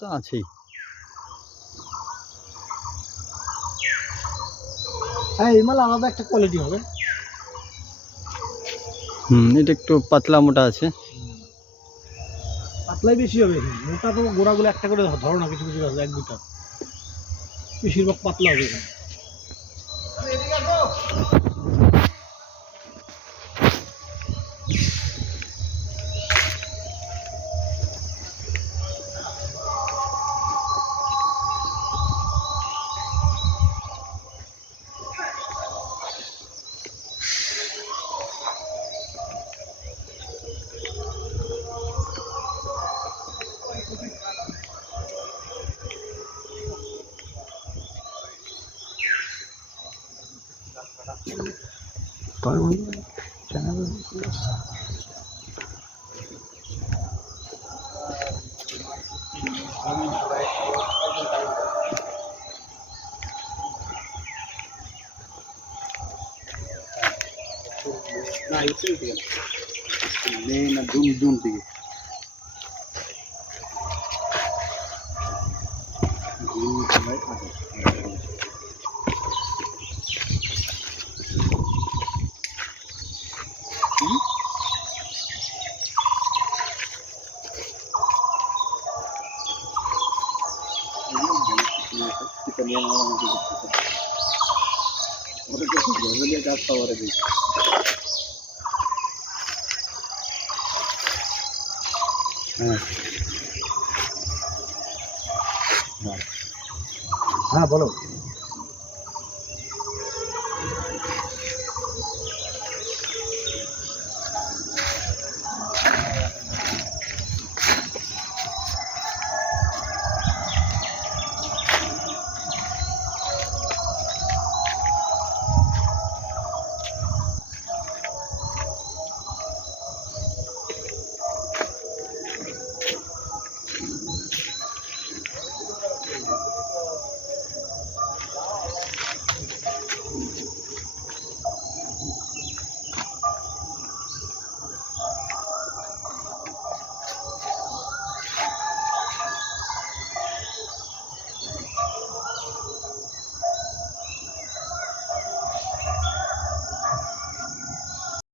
তো আছেই। হ্যাঁ এই মাল আলাদা একটা কোয়ালিটি হবে। এটা একটু পাতলা মোটা আছে। পাতলাই বেশি হবে, মোটা তো গোড়াগুলো একটা করে ধরো না, কিছু কিছু আছে এক দুটা, বেশিরভাগ পাতলা হবে এখানে। না ইসের দিকে না জুন জুন দিকে জুন জুলাই হ্যাঁ বলো।